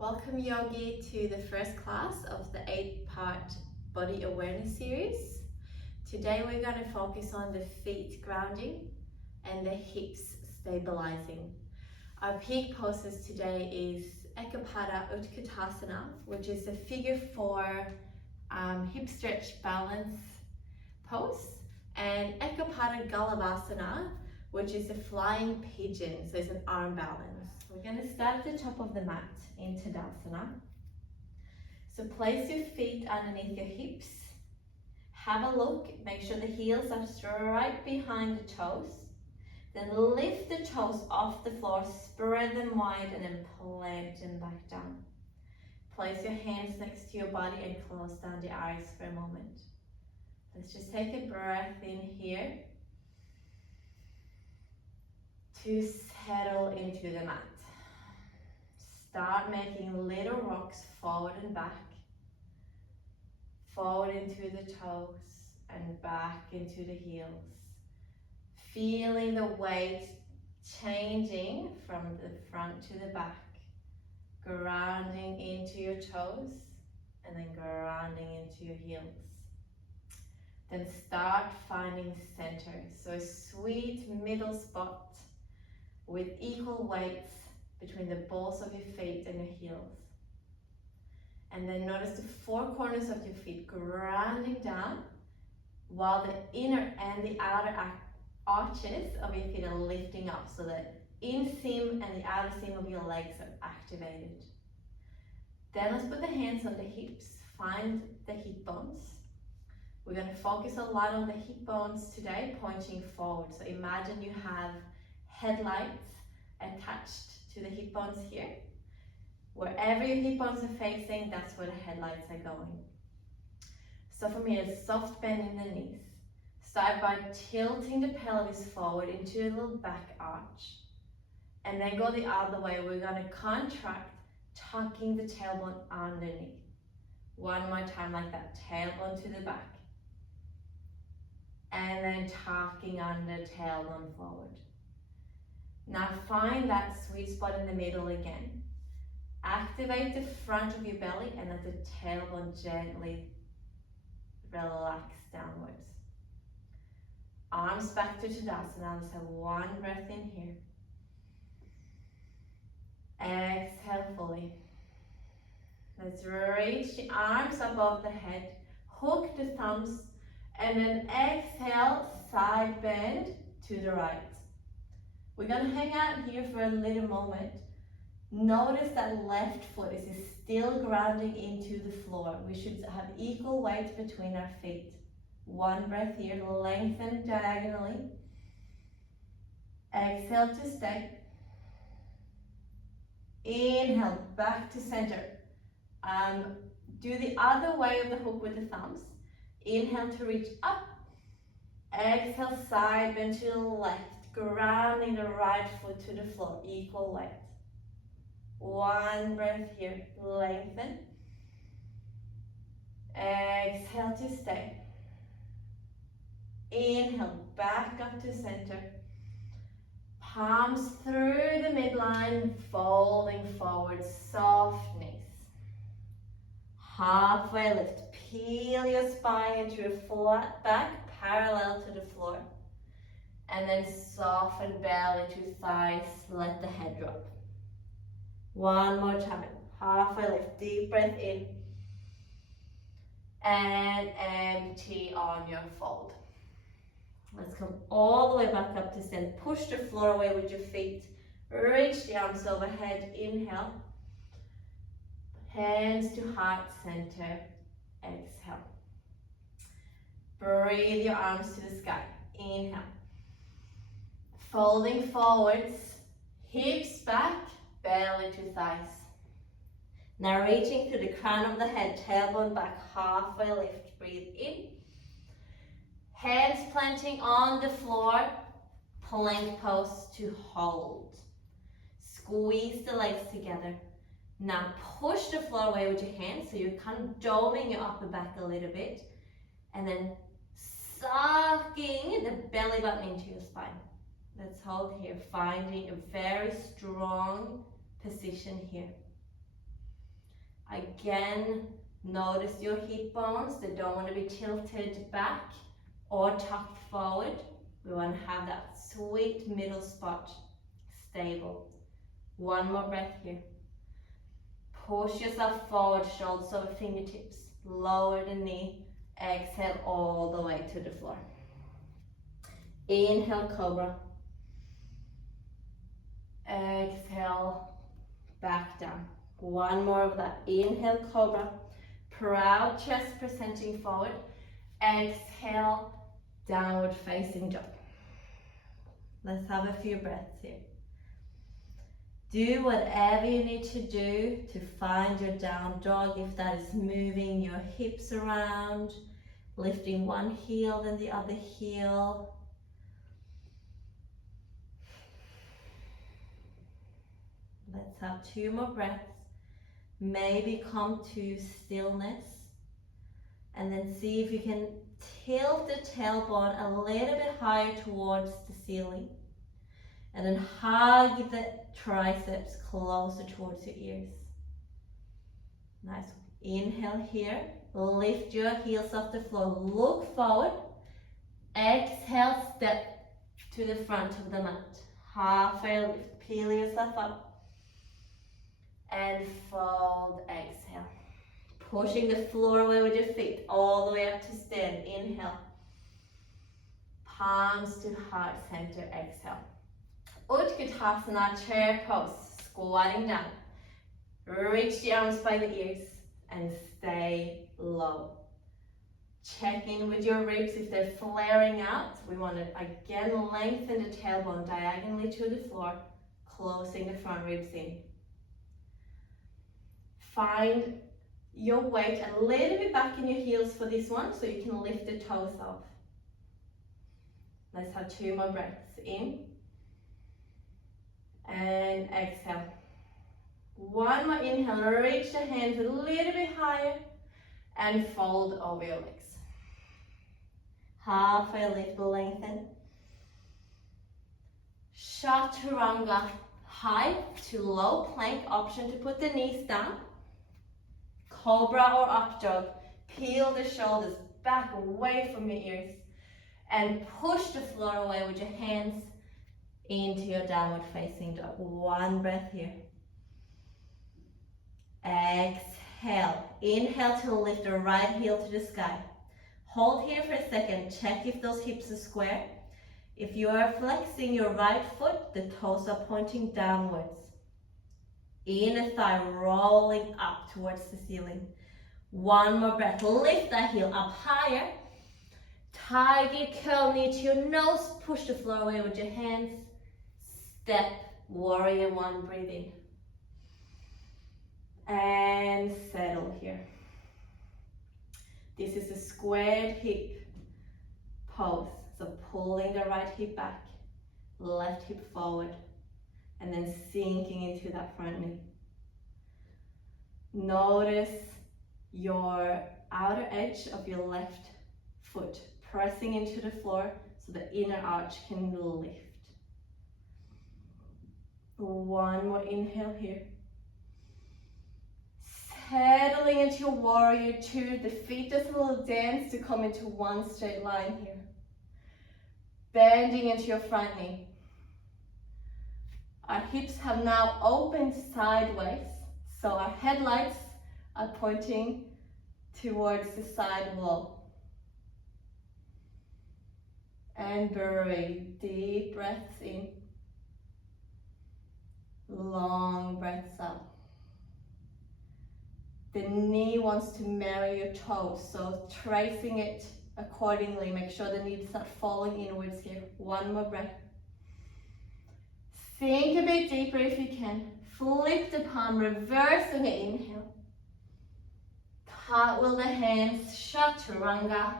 Welcome Yogi to the first class of the 8-part body awareness series. Today we're going to focus on the feet grounding and the hips stabilizing. Our peak poses today is Ekapada Utkatasana, which is a figure 4 hip stretch balance pose, and Ekapada Galavasana, which is a flying pigeon, so it's an arm balance. We're going to start at the top of the mat in Tadasana. So place your feet underneath your hips. Have a look, make sure the heels are straight behind the toes. Then lift the toes off the floor, spread them wide, and then plant them back down. Place your hands next to your body and close down the eyes for a moment. Let's just take a breath in here to settle into the mat. Start making little rocks forward and back, forward into the toes and back into the heels. Feeling the weight changing from the front to the back, grounding into your toes and then grounding into your heels. Then start finding center, so a sweet middle spot with equal weights between the balls of your feet and your heels. And then notice the 4 corners of your feet grounding down while the inner and the outer arches of your feet are lifting up, so that inseam and the outer seam of your legs are activated. Then let's put the hands on the hips, find the hip bones. We're going to focus a lot on the hip bones today, pointing forward. So imagine you have headlights attached to the hip bones here. Wherever your hip bones are facing, that's where the headlights are going. So from here, soft bend in the knees. Start by tilting the pelvis forward into a little back arch. And then go the other way. We're going to contract, tucking the tailbone underneath. One more time like that. Tailbone to the back. And then tucking under, tailbone forward. Now find that sweet spot in the middle again. Activate the front of your belly and let the tailbone gently relax downwards. Arms back to Tadasana. Let's have one breath in here. Exhale fully. Let's reach the arms above the head. Hook the thumbs and then exhale, side bend to the right. We're going to hang out here for a little moment. Notice that left foot is still grounding into the floor. We should have equal weight between our feet. One breath here, lengthen diagonally. Exhale to stay. Inhale, back to center. Do the other way of the hook with the thumbs. Inhale to reach up. Exhale, side bend to the left. Grounding the right foot to the floor, equal weight. One breath here, lengthen. Exhale to stay. Inhale, back up to center. Palms through the midline, folding forward, soft knees. Halfway lift, peel your spine into a flat back, parallel to the floor. And then soften belly to thighs, let the head drop. One more time, halfway lift, deep breath in. And empty on your fold. Let's come all the way back up to stand. Push the floor away with your feet. Reach the arms overhead, inhale. Hands to heart center, exhale. Breathe your arms to the sky, inhale. Folding forwards, hips back, belly to thighs. Now reaching to the crown of the head, tailbone back, halfway lift, breathe in. Hands planting on the floor, plank pose to hold. Squeeze the legs together. Now push the floor away with your hands, so you're kind of doming your upper back a little bit. And then sucking the belly button into your spine. Let's hold here, finding a very strong position here. Again, notice your hip bones. They don't want to be tilted back or tucked forward. We want to have that sweet middle spot stable. One more breath here. Push yourself forward, shoulders over fingertips. Lower the knee. Exhale all the way to the floor. Inhale, cobra. Exhale, back down. One more of that. Inhale, cobra. Proud chest presenting forward. Exhale, downward facing dog. Let's have a few breaths here. Do whatever you need to do to find your down dog. If that is moving your hips around, lifting one heel then the other heel. Let's have 2 more breaths. Maybe come to stillness. And then see if you can tilt the tailbone a little bit higher towards the ceiling. And then hug the triceps closer towards your ears. Nice. Inhale here. Lift your heels off the floor. Look forward. Exhale, step to the front of the mat. Halfway lift. Peel yourself up. And fold, exhale. Pushing the floor away with your feet all the way up to stand. Inhale. Palms to heart center, exhale. Utkatasana, chair pose, squatting down. Reach the arms by the ears and stay low. Check in with your ribs if they're flaring out. We want to again lengthen the tailbone diagonally to the floor, closing the front ribs in. Find your weight a little bit back in your heels for this one so you can lift the toes off. Let's have 2 more breaths. In and exhale. One more inhale. Reach the hands a little bit higher and fold over your legs. Halfway lift, lengthen. Chaturanga, high to low plank. Option to put the knees down. Cobra or up dog. Peel the shoulders back away from your ears and push the floor away with your hands into your downward facing dog. One breath here. Exhale. Inhale to lift the right heel to the sky. Hold here for a second. Check if those hips are square. If you are flexing your right foot, the toes are pointing downwards. Inner thigh rolling up towards the ceiling. One more breath. Lift that heel up higher. Tiger curl knee to your nose. Push the floor away with your hands. Step, warrior one, breathe in. And settle here. This is a squared hip pose. So pulling the right hip back, left hip forward, and then sinking into that front knee. Notice your outer edge of your left foot pressing into the floor so the inner arch can lift. One more inhale here. Settling into your warrior two. The feet does a little dance to come into one straight line here. Bending into your front knee. Our hips have now opened sideways, so our headlights are pointing towards the side wall. And breathe. Deep breaths in. Long breaths out. The knee wants to marry your toes, so tracing it accordingly. Make sure the knee does not falling inwards here. One more breath. Think a bit deeper if you can. Flip the palm, reverse on your inhale. Cartwheel the hands, chaturanga.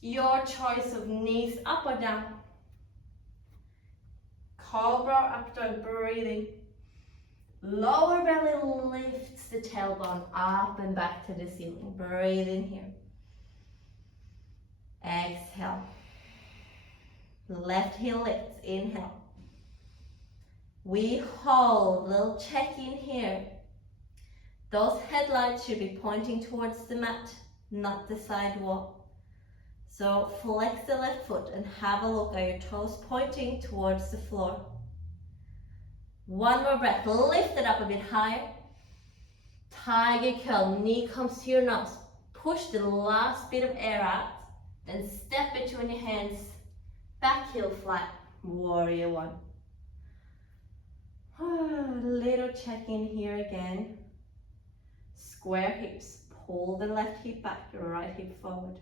Your choice of knees up or down. Cobra or up dog, breathing. Lower belly lifts the tailbone up and back to the ceiling. Breathe in here. Exhale. Left heel lifts. Inhale. We hold. Little check in here. Those headlights should be pointing towards the mat, not the side wall. So flex the left foot and have a look at your toes pointing towards the floor. One more breath, lift it up a bit higher. Tiger curl, knee comes to your nose. Push the last bit of air out, then step between your hands, back heel flat, warrior one. Little check-in here again. Square hips, pull the left hip back, right hip forward.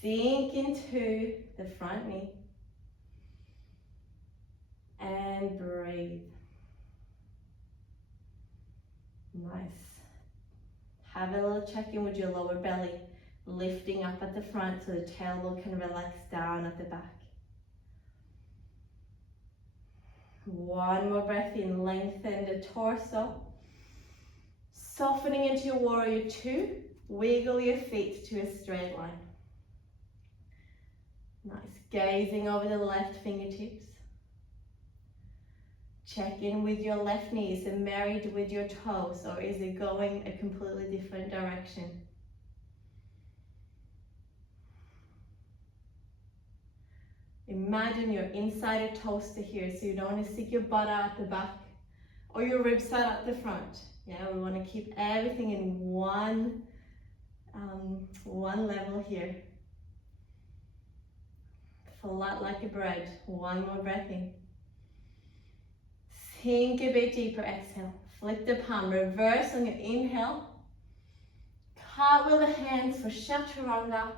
Sink into the front knee. And breathe. Nice. Have a little check-in with your lower belly, lifting up at the front so the tailbone can relax down at the back. One more breath in, lengthen the torso. Softening into your warrior two, wiggle your feet to a straight line. Nice, gazing over the left fingertips. Check in with your left knee, is it married with your toes or is it going a completely different direction? Imagine your insider toaster here, so you don't want to stick your butt out at the back or your ribs out at the front. Yeah, we want to keep everything in one level here. Flat like a bread. One more breath in. Sink a bit deeper, exhale. Flip the palm, reverse on your inhale. Cartwheel the hands for chaturanga.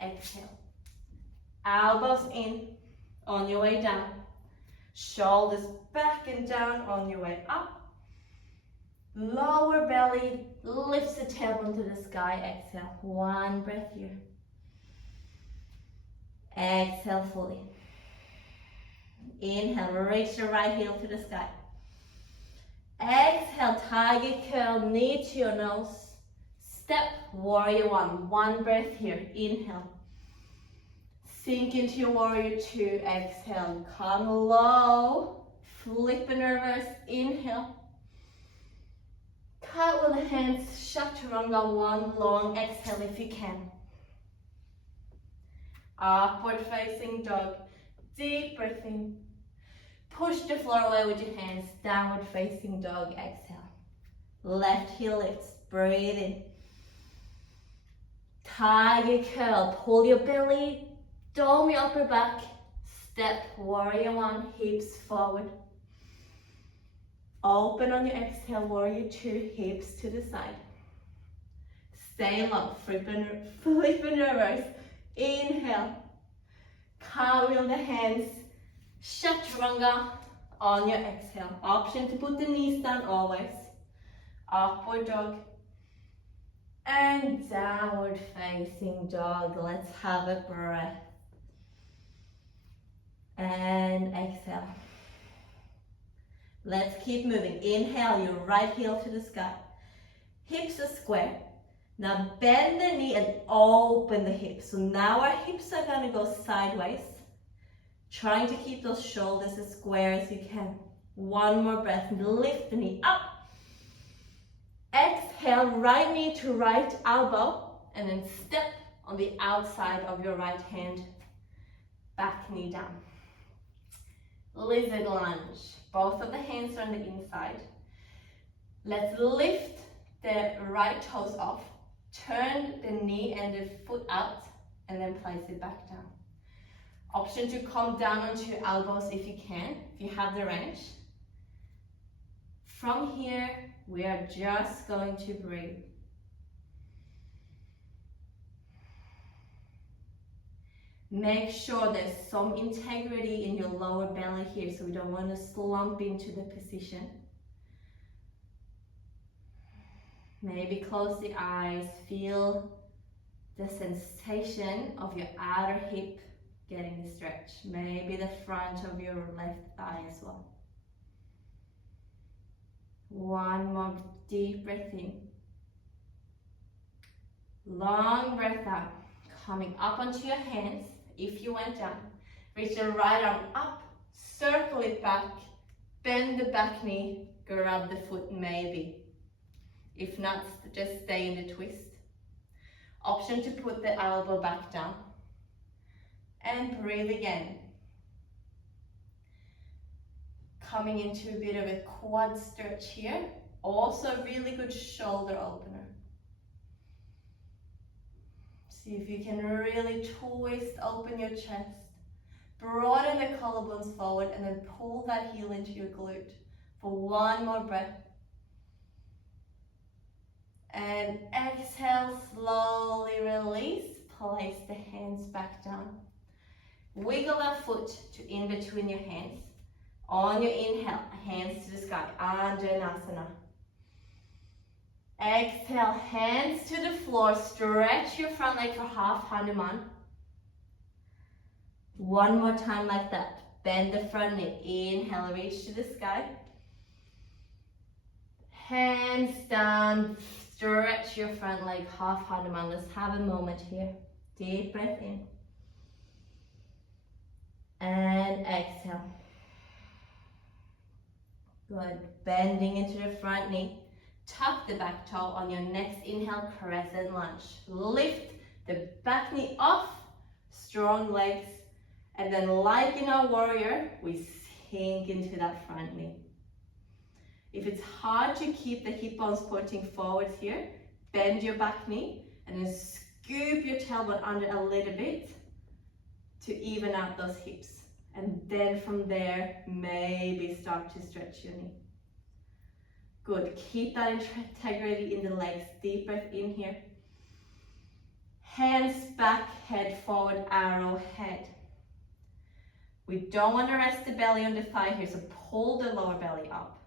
Exhale. Elbows in on your way down. Shoulders back and down on your way up. Lower belly lifts the tailbone to the sky. Exhale. One breath here. Exhale fully. Inhale, reach your right heel to the sky. Exhale, tiger curl, knee to your nose. Step, warrior one. One breath here. Inhale. Sink into your warrior two. Exhale. Come low. Flip and reverse. Inhale. Cartwheel the hands. Chaturanga. One long exhale if you can. Upward facing dog. Deep breath in. Push the floor away with your hands. Downward facing dog. Exhale. Left heel lifts. Breathe in. Tiger curl. Pull your belly. Dome your upper back. Step. Warrior one. Hips forward. Open on your exhale. Warrior two. Hips to the side. Stay low. Flip and reverse. Inhale. Cartwheel the hands. Chaturanga on your exhale. Option to put the knees down always. Upward dog. And downward facing dog. Let's have a breath. And exhale. Let's keep moving. Inhale, your right heel to the sky. Hips are square. Now bend the knee and open the hips. So now our hips are going to go sideways. Trying to keep those shoulders as square as you can. One more breath. Lift the knee up. Exhale, right knee to right elbow. And then step on the outside of your right hand. Back knee down. Lizard lunge. Both of the hands are on the inside. Let's lift the right toes off. Turn the knee and the foot out. And then place it back down. Option to come down onto your elbows if you can, if you have the range. From here, we are just going to breathe. Make sure there's some integrity in your lower belly here, so we don't want to slump into the position. Maybe close the eyes, feel the sensation of your outer hip getting the stretch. Maybe the front of your left thigh as well. One more deep breath in. Long breath out. Coming up onto your hands. If you went down, reach your right arm up, circle it back, bend the back knee, grab the foot maybe. If not, just stay in the twist. Option to put the elbow back down. And breathe again. Coming into a bit of a quad stretch here. Also a really good shoulder opener. See if you can really twist open your chest. Broaden the collarbones forward and then pull that heel into your glute for one more breath. And exhale, slowly release. Place the hands back down. Wiggle that foot to in between your hands. On your inhale, hands to the sky, Anjanasana. Exhale, hands to the floor. Stretch your front leg for half Hanuman. One more time like that. Bend the front knee. Inhale, reach to the sky. Hands down. Stretch your front leg, half Hanuman. Let's have a moment here. Deep breath in. And exhale. Good. Bending into the front knee. Tuck the back toe on your next inhale, crescent lunge. Lift the back knee off. Strong legs. And then like in our warrior, we sink into that front knee. If it's hard to keep the hip bones pointing forwards here, bend your back knee and then scoop your tailbone under a little bit to even out those hips. And then from there, maybe start to stretch your knee. Good, keep that integrity in the legs. Deep breath in here. Hands back, head forward, arrow head. We don't want to rest the belly on the thigh here, so pull the lower belly up.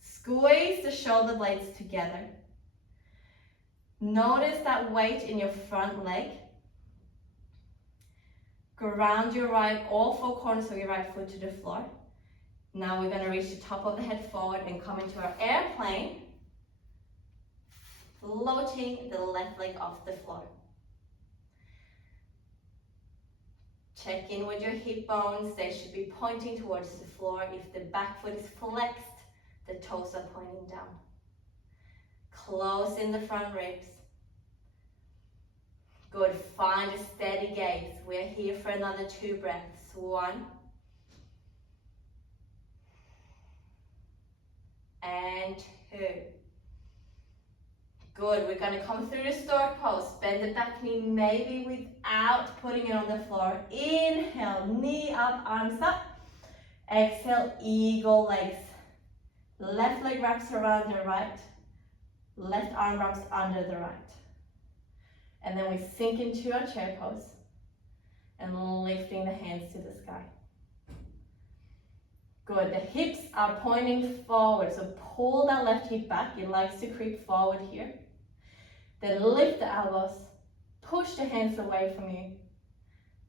Squeeze the shoulder blades together. Notice that weight in your front leg. Ground your right, all four corners of your right foot to the floor. Now we're going to reach the top of the head forward and come into our airplane, floating the left leg off the floor. Check in with your hip bones. They should be pointing towards the floor. If the back foot is flexed, the toes are pointing down. Close in the front ribs. Good, find a steady gaze. We're here for another 2 breaths. 1. And 2. Good, we're going to come through the stork pose. Bend the back knee maybe without putting it on the floor. Inhale, knee up, arms up. Exhale, eagle legs. Left leg wraps around the right. Left arm wraps under the right. And then we sink into our chair pose. And lifting the hands to the sky. Good, the hips are pointing forward. So pull that left hip back. It likes to creep forward here. Then lift the elbows. Push the hands away from you.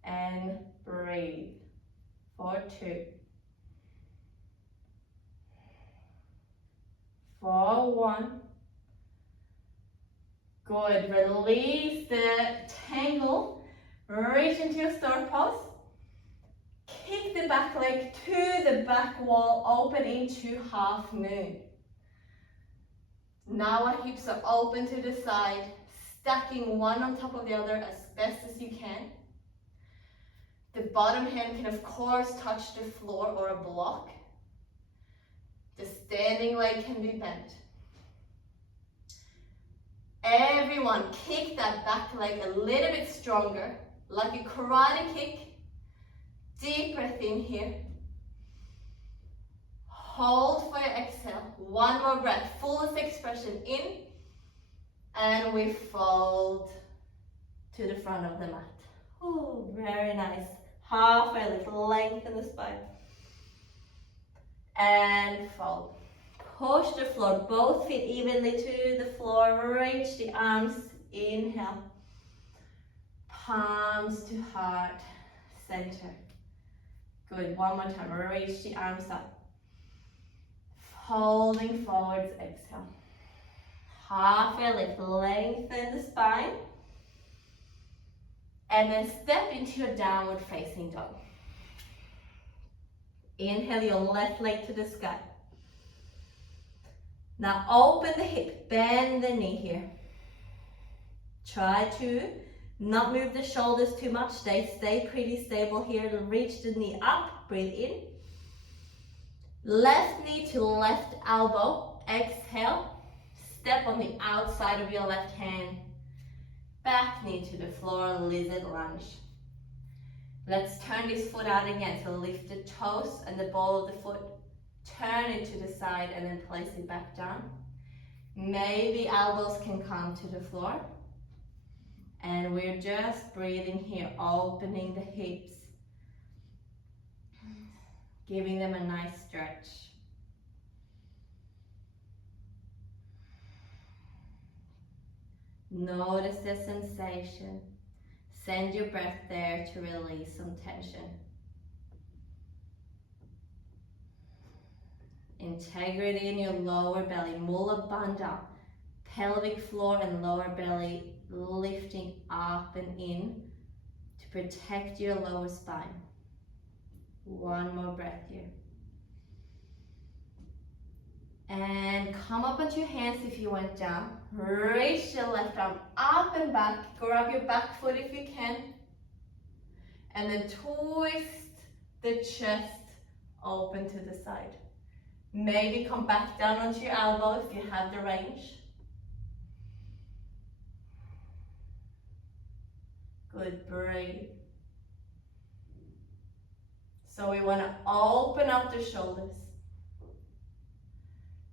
And breathe. For 2. For 1. Good, release the tangle. Reach into your stork pose. Kick the back leg to the back wall, open into half moon. Now our hips are open to the side, stacking one on top of the other as best as you can. The bottom hand can of course touch the floor or a block. The standing leg can be bent. Everyone, kick that back leg a little bit stronger, like a karate kick. Deep breath in here. Hold for your exhale. One more breath, fullest expression in. And we fold to the front of the mat. Oh, very nice. Halfway lift, lengthen the spine. And fold. Push the floor, both feet evenly to the floor. Reach the arms. Inhale. Palms to heart, center. Good, one more time. Reach the arms up. Folding forwards, exhale. Halfway lift, lengthen the spine. And then step into your downward facing dog. Inhale your left leg to the sky. Now open the hip, bend the knee here. Try to not move the shoulders too much. Stay pretty stable here. Reach the knee up, breathe in. Left knee to left elbow. Exhale. Step on the outside of your left hand. Back knee to the floor, lizard lunge. Let's turn this foot out again. So lift the toes and the ball of the foot. Turn it to the side and then place it back down. Maybe elbows can come to the floor. And we're just breathing here, opening the hips. Giving them a nice stretch. Notice the sensation. Send your breath there to release some tension. Integrity in your lower belly, Mula Bandha, pelvic floor and lower belly lifting up and in to protect your lower spine. One more breath here. And come up onto your hands if you went down. Reach your left arm up and back. Grab your back foot if you can. And then twist the chest open to the side. Maybe come back down onto your elbow if you have the range. Good, breathe. So we want to open up the shoulders.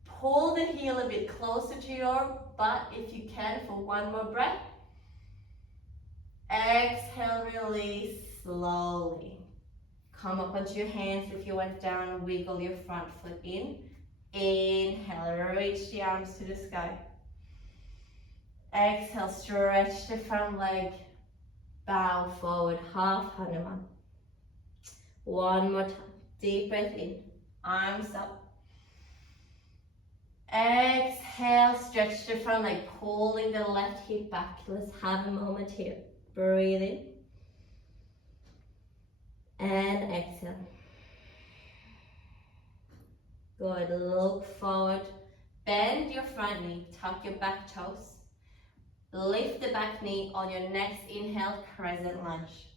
Pull the heel a bit closer to your butt if you can for one more breath. Exhale, release slowly. Come up onto your hands if you went down, wiggle your front foot in. Inhale, reach the arms to the sky. Exhale, stretch the front leg. Bow forward, half Hanuman. One more time. Deep breath in. Arms up. Exhale, stretch the front leg, pulling the left hip back. Let's have a moment here. Breathe in. And exhale. Good, look forward. Bend your front knee, tuck your back toes. Lift the back knee on your next inhale, crescent lunge.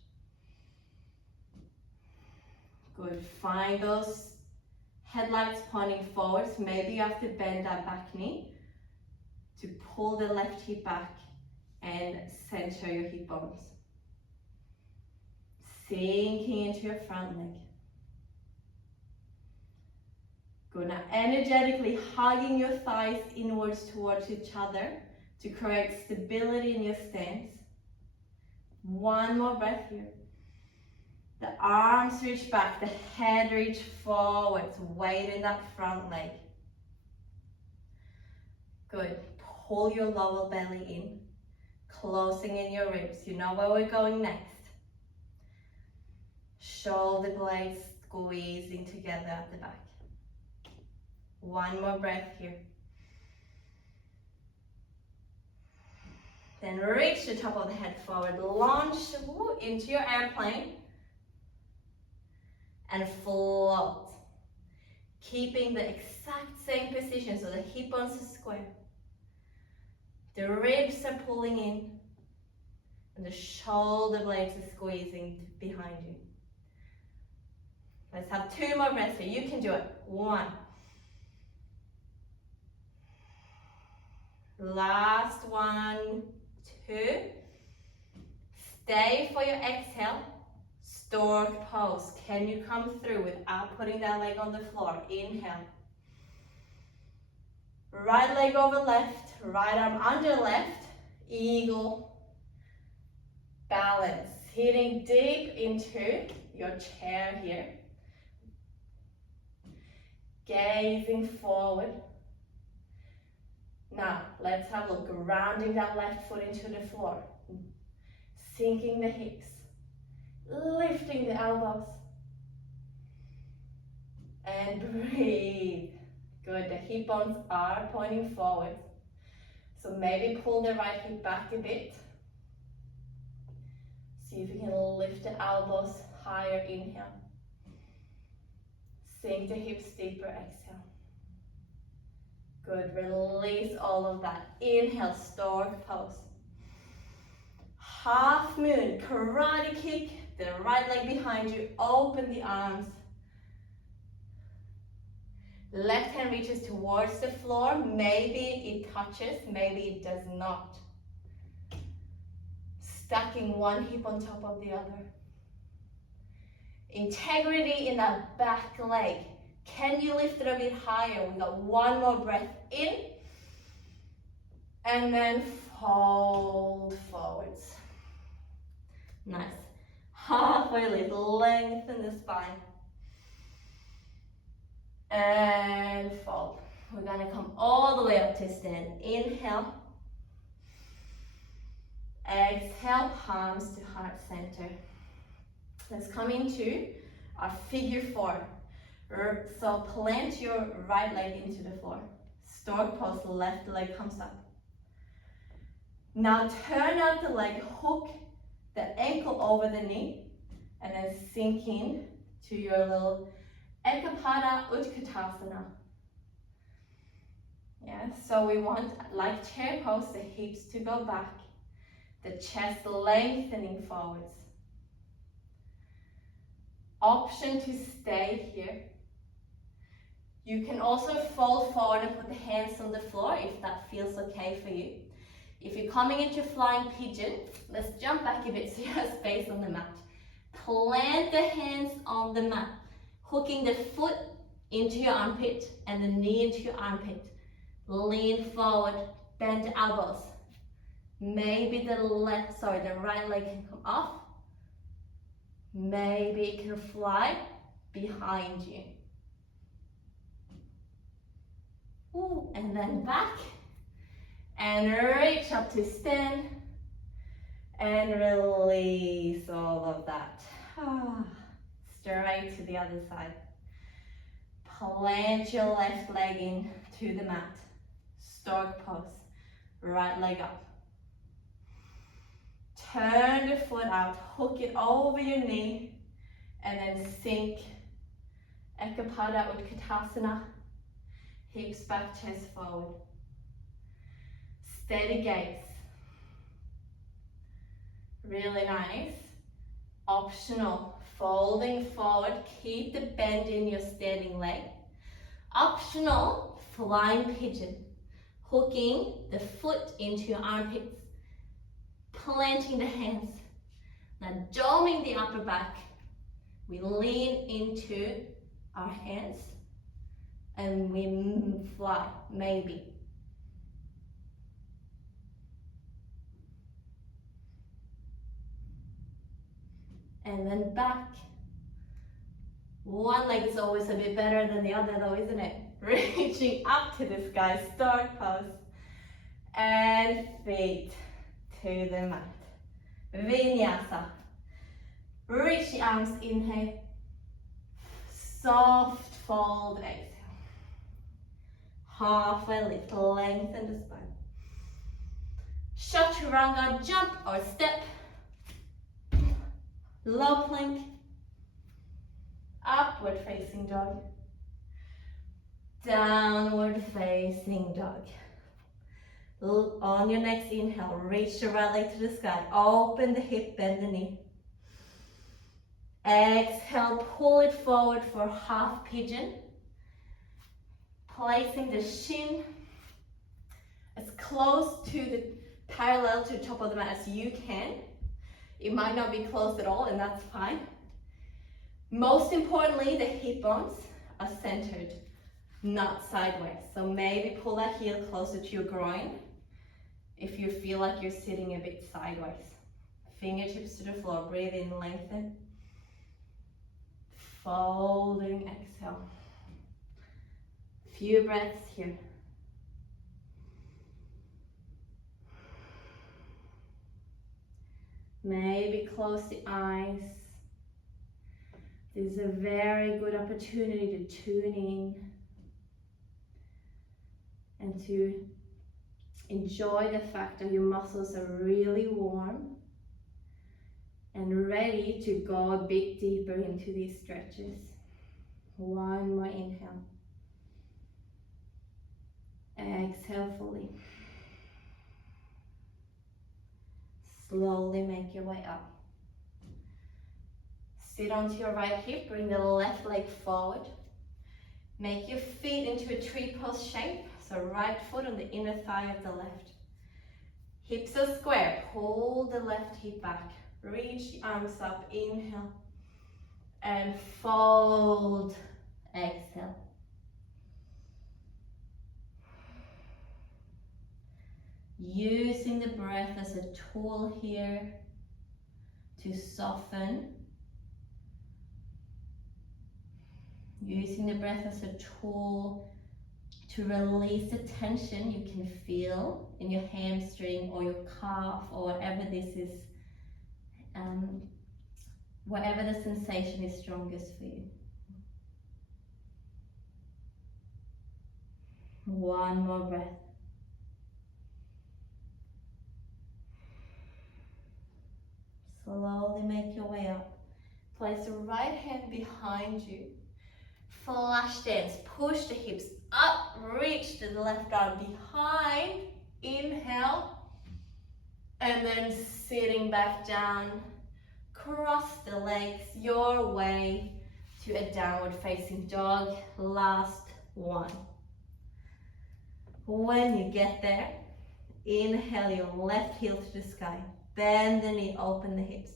Good, find those headlights pointing forwards. Maybe you have to bend that back knee to pull the left hip back and center your hip bones. Sinking into your front leg. Good, now energetically hugging your thighs inwards towards each other to create stability in your stance. One more breath here. The arms reach back, the head reach forwards, weight in that front leg. Good, pull your lower belly in, closing in your ribs. You know where we're going next. Shoulder blades squeezing together at the back. One more breath here. Then reach the top of the head forward, launch into your airplane and float. Keeping the exact same position so the hip bones are square. The ribs are pulling in and the shoulder blades are squeezing behind you. Let's have two more breaths here. You can do it. One. Last one, two. Stay for your exhale. Stork pose. Can you come through without putting that leg on the floor? Inhale. Right leg over left, right arm under left. Eagle. Balance. Hitting deep into your chair here. Gazing forward. Now, let's have a look. Grounding that left foot into the floor. Sinking the hips. Lifting the elbows. And breathe. Good, the hip bones are pointing forward. So maybe pull the right hip back a bit. See if you can lift the elbows higher, inhale. Sink the hips deeper, exhale. Good, now open the hip, bend the knees, Good, release all of that. Inhale, stork pose. Half moon, karate kick, the right leg behind you, open the arms. Left hand reaches towards the floor, maybe it touches, maybe it does not. Stacking one hip on top of the other. Integrity in that back leg. Can you lift it a bit higher? We got one more breath in. And then fold forwards. Nice. Halfway lift, lengthen the spine. And fold. We're gonna come all the way up to stand. Inhale. Exhale, palms to heart center. Let's come into our figure four. So plant your right leg into the floor. Stork pose, left leg comes up. Now turn out the leg, hook the ankle over the knee, and then sink in to your little Ekapada Utkatasana. Yeah, so we want, like chair pose, the hips to go back, the chest lengthening forwards. Option to stay here. You can also fold forward and put the hands on the floor if that feels okay for you. If you're coming into flying pigeon, let's jump back a bit so you have space on the mat. Plant the hands on the mat, hooking the foot into your armpit and the knee into your armpit. Lean forward, bend elbows. Maybe the right leg can come off. Maybe it can fly behind you. Ooh, and then back. And reach up to stand. And release all of that. Straight to the other side. Plant your left leg in to the mat. Stork pose. Right leg up. Turn the foot out, hook it over your knee, and then sink. Ekapada Utkatasana. Hips back, chest forward. Steady gaze. Really nice. Optional, folding forward, keep the bend in your standing leg. Optional, flying pigeon. Hooking the foot into your armpits. Planting the hands. Now doming the upper back. We lean into our hands and we fly, maybe. And then back. One leg is always a bit better than the other though, isn't it? Reaching up to the sky, stork pose. And feet to the mat. Vinyasa. Reach the arms, inhale. Soft fold, exhale. Halfway lift, lengthen the spine. Chaturanga, jump or step. Low plank. Upward facing dog. Downward facing dog. On your next inhale, reach the right leg to the sky. Open the hip, bend the knee. Exhale, pull it forward for half pigeon. Placing the shin as close to the parallel to the top of the mat as you can. It might not be close at all, and that's fine. Most importantly, the hip bones are centered, not sideways. So maybe pull that heel closer to your groin if you feel like you're sitting a bit sideways. Fingertips to the floor, breathe in, lengthen. Folding, exhale. Few breaths here. Maybe close the eyes. This is a very good opportunity to tune in and to enjoy the fact that your muscles are really warm and ready to go a bit deeper into these stretches. One more inhale. way up. Sit onto your right hip, bring the left leg forward. Make your feet into a tree pose shape. So right foot on the inner thigh of the left. Hips are square, pull the left hip back. Reach the arms up, inhale. And fold, exhale. Using the breath as a tool here to soften. Using the breath as a tool to release the tension you can feel in your hamstring or your calf or whatever this is, whatever the sensation is strongest for you. One more breath. Slowly make your way up. Place the right hand behind you. Flash dance. Push the hips up. Reach the left arm behind. Inhale. And then sitting back down. Cross the legs your way to a downward facing dog. Last one. When you get there, inhale your left heel to the sky. Bend the knee, open the hips.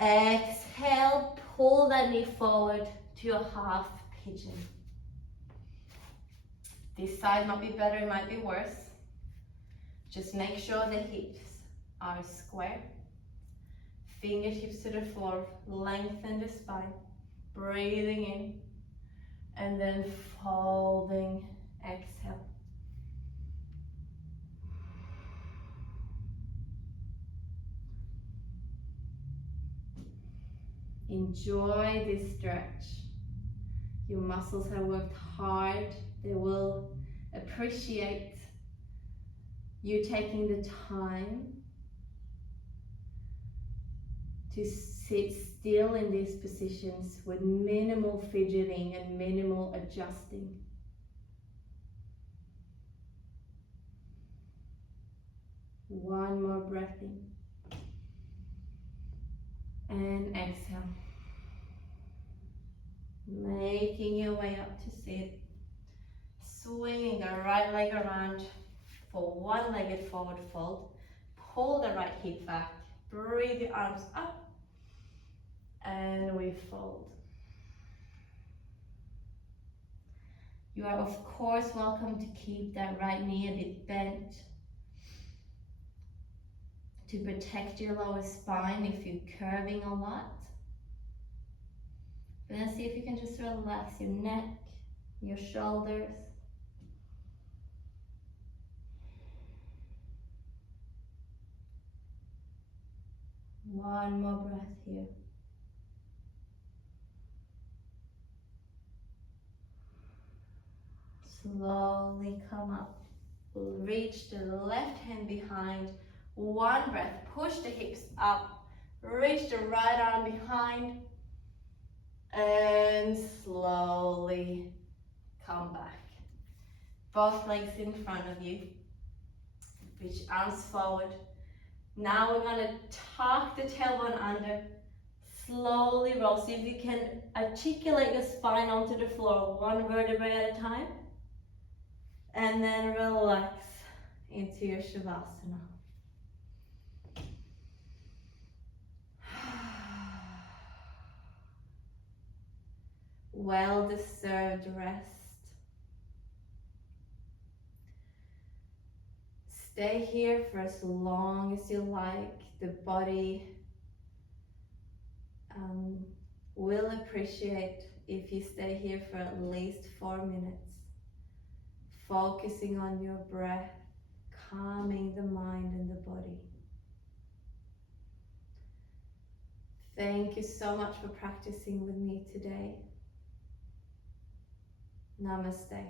Exhale, pull that knee forward to your half pigeon. This side might be better, it might be worse. Just make sure the hips are square. Fingertips to the floor, lengthen the spine. Breathing in, and then folding, exhale. Enjoy this stretch. Your muscles have worked hard. They will appreciate you taking the time to sit still in these positions with minimal fidgeting and minimal adjusting. One more breath in. And exhale. Making your way up to sit. Swinging the right leg around for one-legged forward fold. Pull the right hip back. Breathe the arms up. And we fold. You are of course welcome to keep that right knee a bit bent to protect your lower spine if you're curving a lot. And then see if you can just relax your neck, your shoulders. One more breath here. Slowly come up. Reach the left hand behind. One breath. Push the hips up. Reach the right arm behind. And slowly come back. Both legs in front of you. Reach arms forward. Now we're going to tuck the tailbone under. Slowly roll. See if you can articulate your spine onto the floor, one vertebrae at a time. And then relax into your Shavasana. Well-deserved rest. Stay here for as long as you like. The body will appreciate if you stay here for at least 4 minutes. Focusing on your breath, calming the mind and the body. Thank you so much for practicing with me today. Namaste.